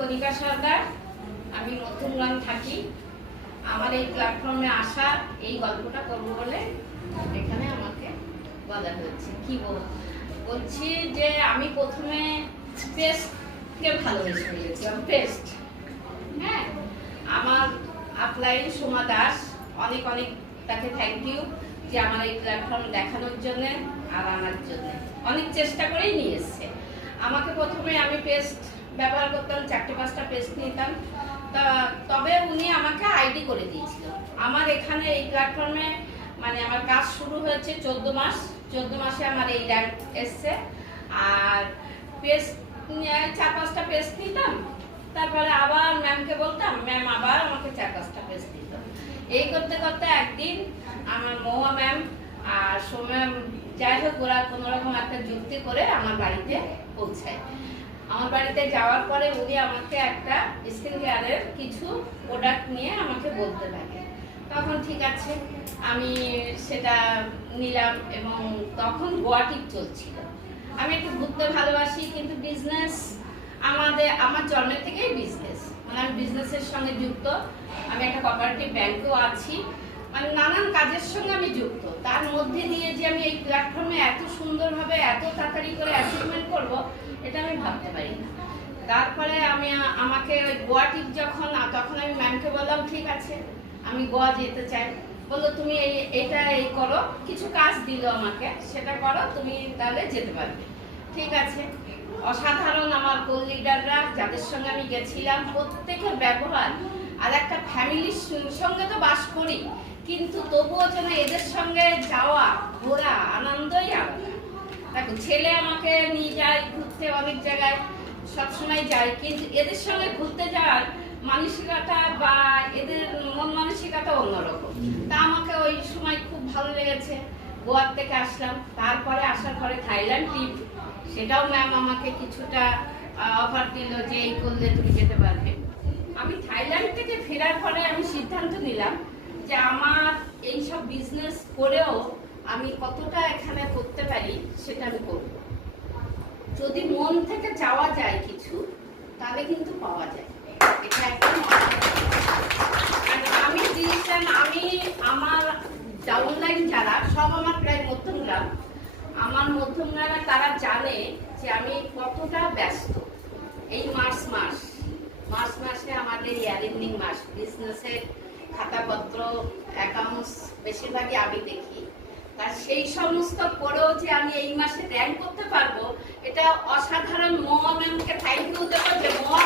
কণিকা সরকার, আমি নতুনগ্রাম থাকি। আমার এই প্ল্যাটফর্মে আসা, এই গল্পটা করবো বলে এখানে আমাকে বলা হয়েছে। কি বলছি যে আমি প্রথমে পেস্টকে ভালোবেসে ফেলেছিলাম। পেস্ট, হ্যাঁ, আমার আপলাইন সোমা দাস, অনেক অনেক তাকে থ্যাংক ইউ যে আমার এই প্ল্যাটফর্ম দেখানোর জন্য আর আনার জন্য অনেক চেষ্টা করেই নিয়ে এসছে আমাকে। প্রথমে আমি পেস্ট ব্যবহার করতাম, 4-5টা পেস্ট নিতাম, তবে উনি আমাকে আইডি করে দিয়েছিল। আমার এখানে এই প্ল্যাটফর্মে মানে আমার কাজ শুরু হয়েছে 14 মাস। 14 মাসে আমার এই র্যাঙ্ক এসছে। আর পেস্ট 4-5টা পেস্ট নিতাম, তারপরে আবার ম্যামকে বলতাম, ম্যাম আবার আমাকে 4-5টা পেস্ট দিত। এই করতে করতে একদিন আমার মহুয়া ম্যাম আর সোম্যাম, যাই হোক, ওরা কোনোরকম একটা যুক্তি করে আমার বাড়িতে পৌঁছায়। আমার বাড়িতে যাওয়ার পরে উনি আমাকে একটা স্কিন কেয়ারের কিছু প্রোডাক্ট নিয়ে আমাকে বলতে লাগে। তখন ঠিক আছে, আমি সেটা নিলাম এবং তখন গোয়াটিক চলছিল। আমি একটু ঘুরতে ভালোবাসি, কিন্তু বিজনেস আমার জন্মের থেকেই বিজনেস, মানে আমি বিজনেসের সঙ্গে যুক্ত। আমি একটা কোঅপারেটিভ ব্যাংকেও আছি, মানে নানান কাজের সঙ্গে আমি যুক্ত। তার মধ্যে দিয়ে যে আমি এই প্ল্যাটফর্মে এত সুন্দরভাবে এত তাড়াতাড়ি করে অ্যাচিভমেন্ট করব, এটা আমি ভাবতে পারি না। তারপরে আমাকে গোয়াটিক তখন আমি ম্যামকে বললাম, ঠিক আছে আমি গোয়া যেতে চাই। বললো তুমি এই করো, কিছু কাজ দিল আমাকে, সেটা করো, তুমি তাহলে যেতে পারবে। ঠিক আছে। অসাধারণ আমার কোল লিডাররা, যাদের সঙ্গে আমি গেছিলাম, প্রত্যেকের ব্যবহার। আর একটা ফ্যামিলির সঙ্গে তো বাস করি, কিন্তু তবুও যেন এদের সঙ্গে যাওয়া ঘোরা আনন্দই আলাদা। দেখো, ছেলে আমাকে নিয়ে যায় ঘুরতে অনেক জায়গায়, সবসময় যায়, কিন্তু এদের সঙ্গে ঘুরতে যাওয়ার মানসিকতা বা এদের মন মানসিকতা অন্যরকম। তা আমাকে ওই সময় খুব ভালো লেগেছে। গোয়ার থেকে আসলাম, তারপরে আসার পরে থাইল্যান্ড ট্রিপ, সেটাও ম্যাম আমাকে কিছুটা অফার দিল যে এই করলে তুমি যেতে পারবে। আমি থাইল্যান্ড থেকে ফেরার পরে আমি সিদ্ধান্ত নিলাম যে আমার এইসব বিজনেস করেও আমি কতটা এখানে করতে পারি সেটা আমি করব। যদি মন থেকে চাওয়া যায় কিছু, তাহলে কিন্তু পাওয়া যায়। এটা একদম আমি ডিসিশন, আমার ডাউনলাইন যারা সব আমার প্রায় মধ্যমগ্রাম, আমার মধ্যমগ্রামে তারা জানে যে আমি কতটা ব্যস্ত। এই মার্চ মাসে আমাদের ইয়ার এন্ডিং মাস, বিজনেসের খাতাপত্র অ্যাকাউন্টস বেশিরভাগই আমি দেখি। তার সেই সমস্ত করেও যে আমি এই মাসে র্যাঙ্ক করতে পারবো, এটা অসাধারণ। মহুয়া ম্যামকে থ্যাংক ইউ দেবো যে মহুয়া